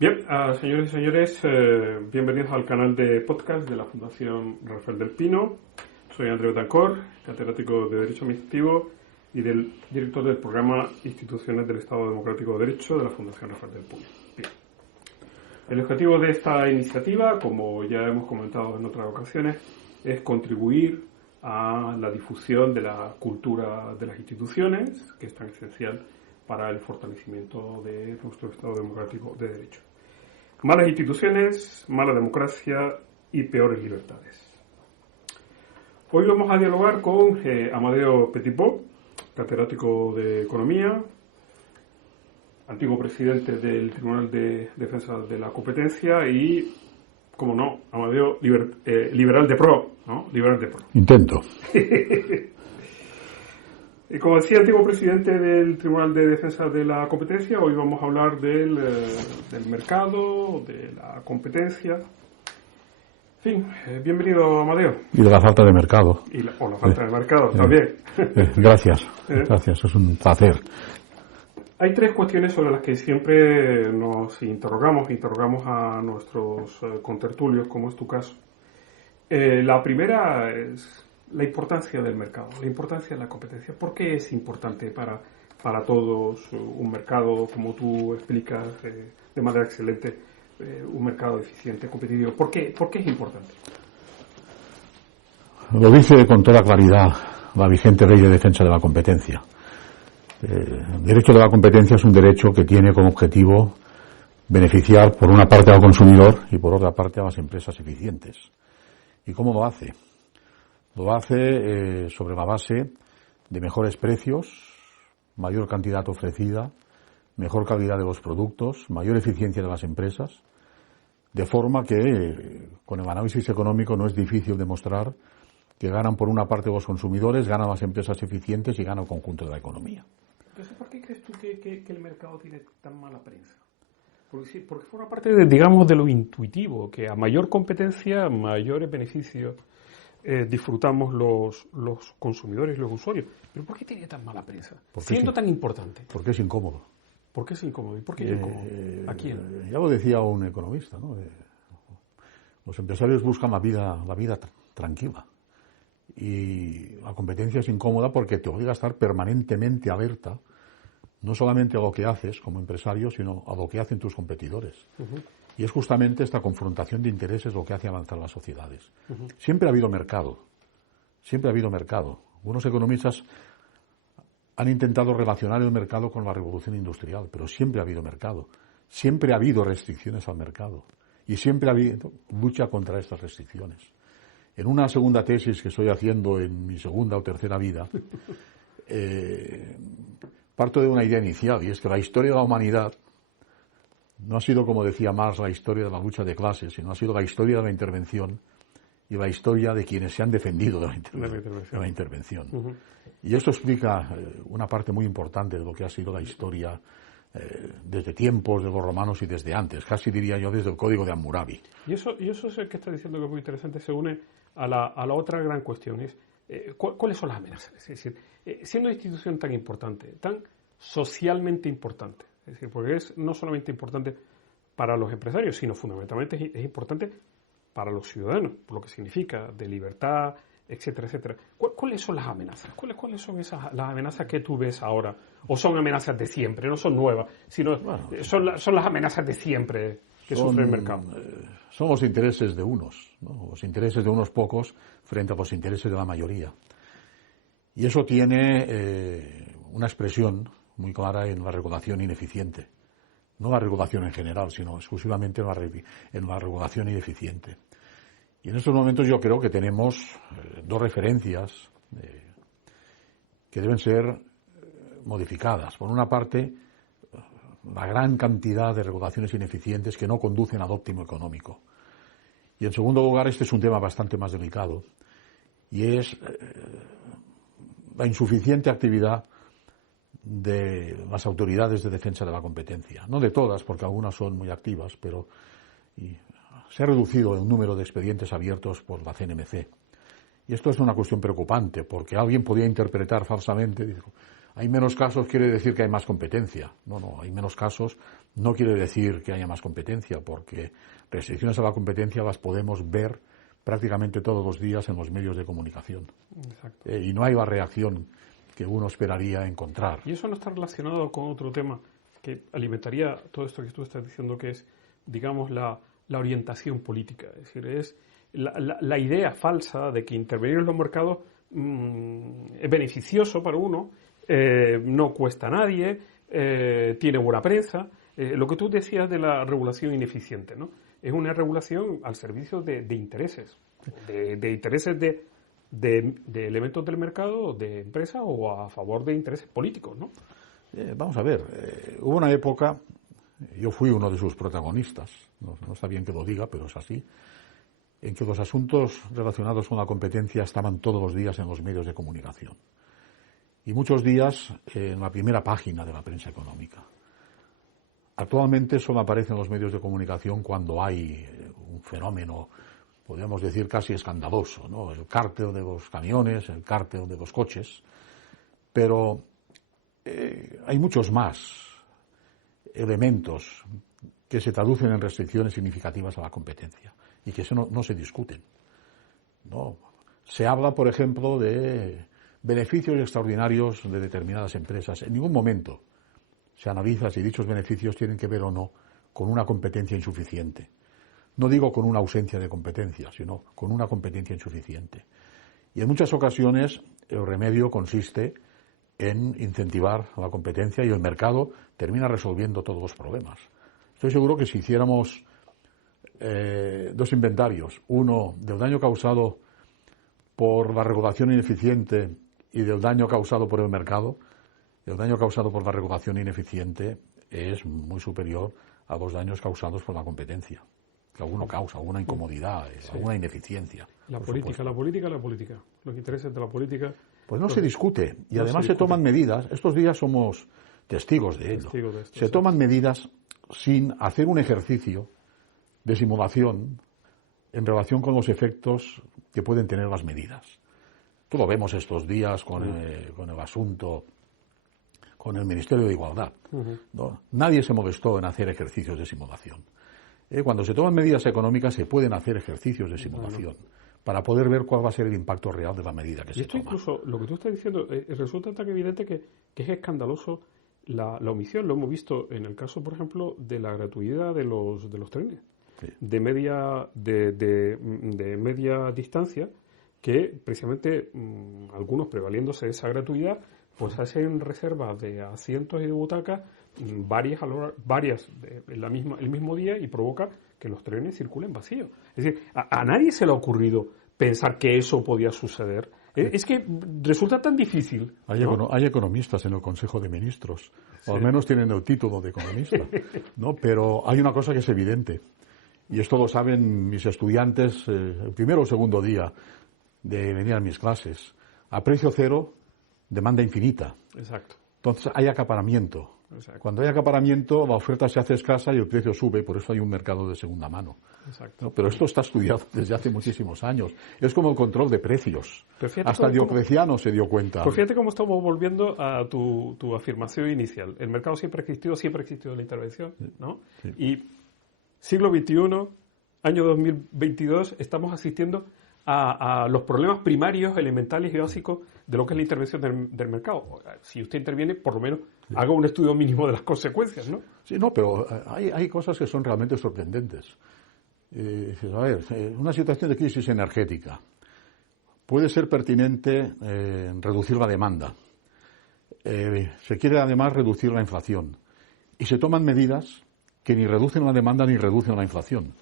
Bien, señores y señores, bienvenidos al canal de podcast de la Fundación Rafael del Pino. Soy Andreu Betancor, catedrático de Derecho Administrativo y director del programa Instituciones del Estado Democrático de Derecho de la Fundación Rafael del Pino. Bien. El objetivo de esta iniciativa, como ya hemos comentado en otras ocasiones, es contribuir a la difusión de la cultura de las instituciones, que es tan esencial para el fortalecimiento de nuestro Estado Democrático de Derecho. Malas instituciones, mala democracia y peores libertades. Hoy vamos a dialogar con Amadeo Petitbot, catedrático de Economía, antiguo presidente del Tribunal de Defensa de la Competencia y, como no, Amadeo, liberal de pro, ¿no? Liberal de pro. Intento. Y como decía, antiguo presidente del Tribunal de Defensa de la Competencia, hoy vamos a hablar del mercado, de la competencia. En fin, bienvenido, Amadeo. Y de la falta de mercado. O la falta de mercado, también. Gracias, gracias, es un placer. Hay tres cuestiones sobre las que siempre nos interrogamos a nuestros contertulios, como es tu caso. La primera es la importancia del mercado, la importancia de la competencia. ¿Por qué es importante para todos un mercado, como tú explicas de manera excelente, un mercado eficiente, competitivo? ¿Por qué es importante? Lo dice con toda claridad la vigente Ley de Defensa de la Competencia. El derecho de la competencia es un derecho que tiene como objetivo beneficiar por una parte al consumidor y por otra parte a las empresas eficientes. ¿Y cómo lo hace? Lo hace sobre la base de mejores precios, mayor cantidad ofrecida, mejor calidad de los productos, mayor eficiencia de las empresas, de forma que con el análisis económico no es difícil demostrar que ganan por una parte los consumidores, ganan las empresas eficientes y gana el conjunto de la economía. Entonces, ¿por qué crees tú que el mercado tiene tan mala prensa? Porque forma parte, de lo intuitivo, que a mayor competencia, mayores beneficios disfrutamos los consumidores y los usuarios. ¿Pero por qué tiene tan mala prensa? Siendo tan importante. Porque es incómodo. ¿Por qué es incómodo? ¿Y por qué es incómodo? ¿A quién? Ya lo decía un economista, ¿no? Los empresarios buscan la vida tranquila. Y la competencia es incómoda porque te obliga a estar permanentemente alerta, no solamente a lo que haces como empresario, sino a lo que hacen tus competidores. Uh-huh. Y es justamente esta confrontación de intereses lo que hace avanzar las sociedades. Uh-huh. Siempre ha habido mercado. Algunos economistas han intentado relacionar el mercado con la revolución industrial, pero siempre ha habido mercado. Siempre ha habido restricciones al mercado. Y siempre ha habido lucha contra estas restricciones. En una segunda tesis que estoy haciendo en mi segunda o tercera vida, parto de una idea inicial, y es que la historia de la humanidad no ha sido, como decía Marx, la historia de la lucha de clases, sino ha sido la historia de la intervención y la historia de quienes se han defendido de la intervención. Uh-huh. Y esto explica una parte muy importante de lo que ha sido la historia desde tiempos de los romanos y desde antes, casi diría yo desde el Código de Hammurabi. Y eso es el que está diciendo que es muy interesante, se une a la otra gran cuestión, es ¿cuáles son las amenazas? Es decir, siendo una institución tan importante, tan socialmente importante, es decir, porque es no solamente importante para los empresarios, sino fundamentalmente es importante para los ciudadanos, por lo que significa de libertad, etcétera, etcétera. ¿Cuáles son las amenazas? ¿Cuáles son las amenazas que tú ves ahora? ¿O son amenazas de siempre? No son nuevas, sino son las amenazas de siempre que sufre el mercado. Son los intereses de unos, ¿no? Los intereses de unos pocos frente a los intereses de la mayoría. Y eso tiene una expresión muy clara en la regulación ineficiente. No la regulación en general, sino exclusivamente en la regulación ineficiente. Y en estos momentos yo creo que tenemos dos referencias que deben ser modificadas. Por una parte, la gran cantidad de regulaciones ineficientes que no conducen al óptimo económico. Y en segundo lugar, este es un tema bastante más delicado, y es la insuficiente actividad de las autoridades de defensa de la competencia. No de todas, porque algunas son muy activas, pero se ha reducido el número de expedientes abiertos por la CNMC. Y esto es una cuestión preocupante, porque alguien podía interpretar falsamente, hay menos casos quiere decir que hay más competencia. No, hay menos casos no quiere decir que haya más competencia, porque restricciones a la competencia las podemos ver prácticamente todos los días en los medios de comunicación. Exacto. Y no hay la reacción que uno esperaría encontrar. Y eso no está relacionado con otro tema que alimentaría todo esto que tú estás diciendo, que es, digamos, la orientación política. Es decir, es la idea falsa de que intervenir en los mercados es beneficioso para uno, no cuesta a nadie, tiene buena prensa. Lo que tú decías de la regulación ineficiente, ¿no? Es una regulación al servicio de intereses, de intereses de elementos del mercado, de empresas, o a favor de intereses políticos, ¿no? Vamos a ver, hubo una época, yo fui uno de sus protagonistas, no está bien que lo diga, pero es así, en que los asuntos relacionados con la competencia estaban todos los días en los medios de comunicación. Y muchos días en la primera página de la prensa económica. Actualmente solo aparecen los medios de comunicación cuando hay un fenómeno, podríamos decir casi escandaloso, ¿no? El cártel de los camiones, el cártel de los coches, pero hay muchos más elementos que se traducen en restricciones significativas a la competencia y que eso no se discuten, ¿no? Se habla, por ejemplo, de beneficios extraordinarios de determinadas empresas. En ningún momento se analiza si dichos beneficios tienen que ver o no con una competencia insuficiente. No digo con una ausencia de competencia, sino con una competencia insuficiente. Y en muchas ocasiones el remedio consiste en incentivar la competencia y el mercado termina resolviendo todos los problemas. Estoy seguro que si hiciéramos dos inventarios, uno del daño causado por la regulación ineficiente y del daño causado por el mercado, el daño causado por la regulación ineficiente es muy superior a los daños causados por la competencia, que alguno causa, alguna incomodidad, alguna ineficiencia. La política. Los intereses de la política. Pues no se discute. Y además se toman medidas. Estos días somos testigos de ello. Se toman medidas sin hacer un ejercicio de simulación en relación con los efectos que pueden tener las medidas. Tú lo vemos estos días con el asunto, con el Ministerio de Igualdad, ¿no? Nadie se molestó en hacer ejercicios de simulación. Cuando se toman medidas económicas se pueden hacer ejercicios de simulación para poder ver cuál va a ser el impacto real de la medida que se toma. Incluso lo que tú estás diciendo resulta tan evidente que es escandaloso la omisión. Lo hemos visto en el caso, por ejemplo, de la gratuidad de los trenes de media distancia, que precisamente algunos, prevaliéndose de esa gratuidad, pues hacen reservas de asientos y de butacas varias el mismo día, y provoca que los trenes circulen vacíos. Es decir, a nadie se le ha ocurrido pensar que eso podía suceder. Es que resulta tan difícil. Hay economistas en el Consejo de Ministros, o al menos tienen el título de economista, ¿no? Pero hay una cosa que es evidente, y esto lo saben mis estudiantes el primero o segundo día de venir a mis clases. A precio cero, demanda infinita. Exacto. Entonces hay acaparamiento. Exacto. Cuando hay acaparamiento, la oferta se hace escasa y el precio sube, por eso hay un mercado de segunda mano. Exacto. ¿No? Pero esto está estudiado desde hace muchísimos años. Es como el control de precios. Hasta Diocleciano se dio cuenta. Pues fíjate cómo estamos volviendo a tu afirmación inicial. El mercado siempre ha existido la intervención, ¿no? Sí. Y siglo XXI, año 2022, estamos asistiendo a los problemas primarios, elementales y básicos de lo que es la intervención del mercado. Si usted interviene, por lo menos haga un estudio mínimo de las consecuencias, ¿no? Sí, no, pero hay cosas que son realmente sorprendentes. A ver, una situación de crisis energética. Puede ser pertinente reducir la demanda. Se quiere además reducir la inflación. Y se toman medidas que ni reducen la demanda ni reducen la inflación.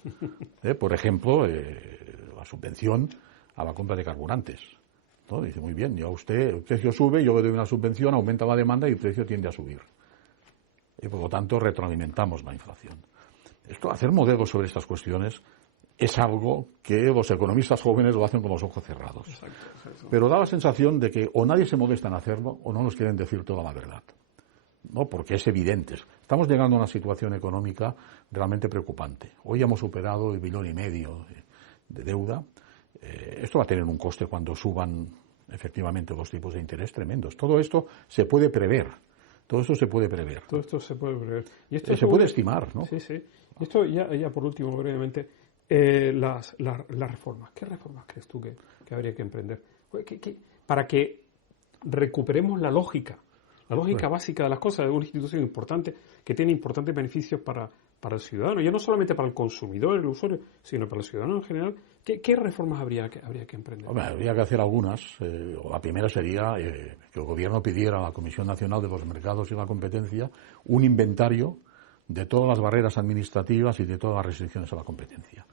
Por ejemplo, la subvención a la compra de carburantes, ¿no? Dice, muy bien, ya el precio sube, yo le doy una subvención, aumenta la demanda y el precio tiende a subir. Y por lo tanto retroalimentamos la inflación. Hacer modelos sobre estas cuestiones es algo que los economistas jóvenes lo hacen con los ojos cerrados. Exacto. Pero da la sensación de que o nadie se molesta en hacerlo o no nos quieren decir toda la verdad, ¿no? Porque es evidente. Estamos llegando a una situación económica realmente preocupante. Hoy hemos superado el 1,5 billion de deuda. Esto va a tener un coste cuando suban efectivamente los tipos de interés tremendos. Todo esto se puede prever. Todo esto se puede prever. Todo esto se puede prever. Y esto se puede estimar, ¿no? Sí, sí. Y esto ya por último, brevemente, las reformas. ¿Qué reformas crees tú que habría que emprender? Para que recuperemos la lógica básica de las cosas de una institución importante que tiene importantes beneficios para el ciudadano, ya no solamente para el consumidor, el usuario, sino para el ciudadano en general. ¿Qué reformas habría que emprender? Hombre, habría que hacer algunas. La primera sería que el Gobierno pidiera a la Comisión Nacional de los Mercados y la Competencia un inventario de todas las barreras administrativas y de todas las restricciones a la competencia.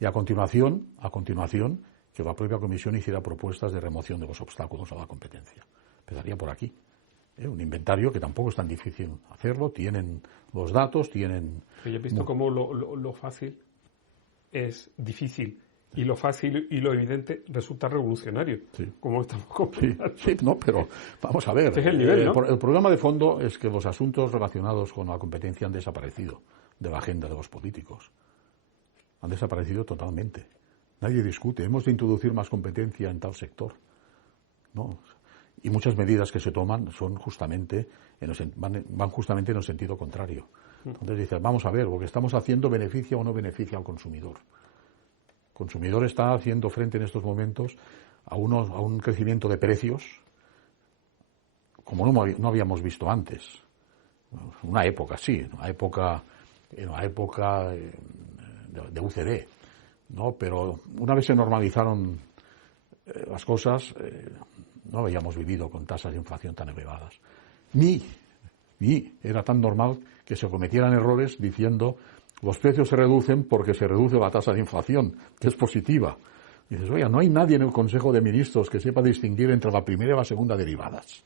Y a continuación, que la propia Comisión hiciera propuestas de remoción de los obstáculos a la competencia. Empezaría por aquí. Un inventario que tampoco es tan difícil hacerlo, tienen los datos, tienen... Yo he visto cómo lo fácil es difícil y lo fácil y lo evidente resulta revolucionario. Sí. Como estamos complicando. Sí, no, pero vamos a ver. Este es el nivel, ¿no? El problema de fondo es que los asuntos relacionados con la competencia han desaparecido de la agenda de los políticos. Han desaparecido totalmente. Nadie discute. Hemos de introducir más competencia en tal sector. No. Y muchas medidas que se toman son justamente van justamente en el sentido contrario. Entonces dices, vamos a ver, lo que estamos haciendo beneficia o no beneficia al consumidor. El consumidor está haciendo frente en estos momentos a un crecimiento de precios como no habíamos visto antes. Una época, sí, una época de UCD, ¿no? Pero una vez se normalizaron las cosas, no habíamos vivido con tasas de inflación tan elevadas. Ni era tan normal que se cometieran errores diciendo los precios se reducen porque se reduce la tasa de inflación, que es positiva. Y dices, oiga, no hay nadie en el Consejo de Ministros que sepa distinguir entre la primera y la segunda derivadas.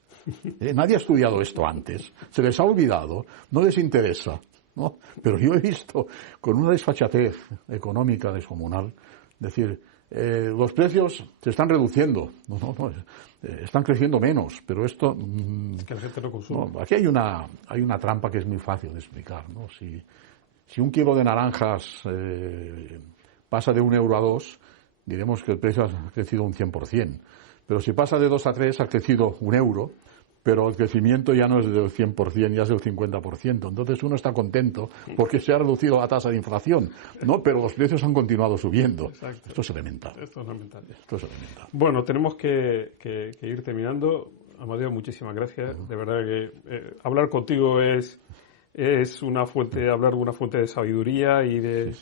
Nadie ha estudiado esto antes. Se les ha olvidado, no les interesa, ¿no? Pero yo he visto con una desfachatez económica descomunal, decir, los precios se están reduciendo, están creciendo menos, pero esto... Es que la gente no consume. No, aquí hay una trampa que es muy fácil de explicar, ¿no? Si un kilo de naranjas pasa de 1 euro a 2, diremos que el precio ha crecido un 100%. Pero si pasa de 2 a 3, ha crecido 1 euro, pero el crecimiento ya no es del 100%, ya es del 50%. Entonces uno está contento porque se ha reducido la tasa de inflación, ¿no? Pero los precios han continuado subiendo. Exacto. Esto es elemental. Esto es elemental. Bueno, tenemos que ir terminando. Amadeo, muchísimas gracias. De verdad que hablar contigo es una fuente, hablar de una fuente de sabiduría y de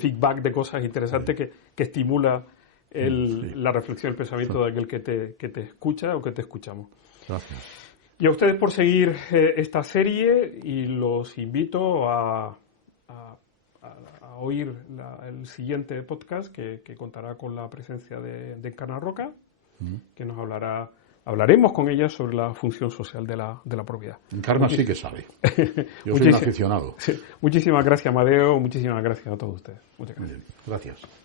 feedback, de cosas interesantes que estimula la reflexión, el pensamiento de aquel que te escucha o que te escuchamos. Gracias. Y a ustedes por seguir esta serie, y los invito a oír el siguiente podcast que contará con la presencia de Encarna Roca, que nos hablaremos con ella sobre la función social de la propiedad. Encarna sí que sabe. Yo soy un aficionado. Muchísimas gracias, Amadeo. Muchísimas gracias a todos ustedes. Muchas gracias. Gracias.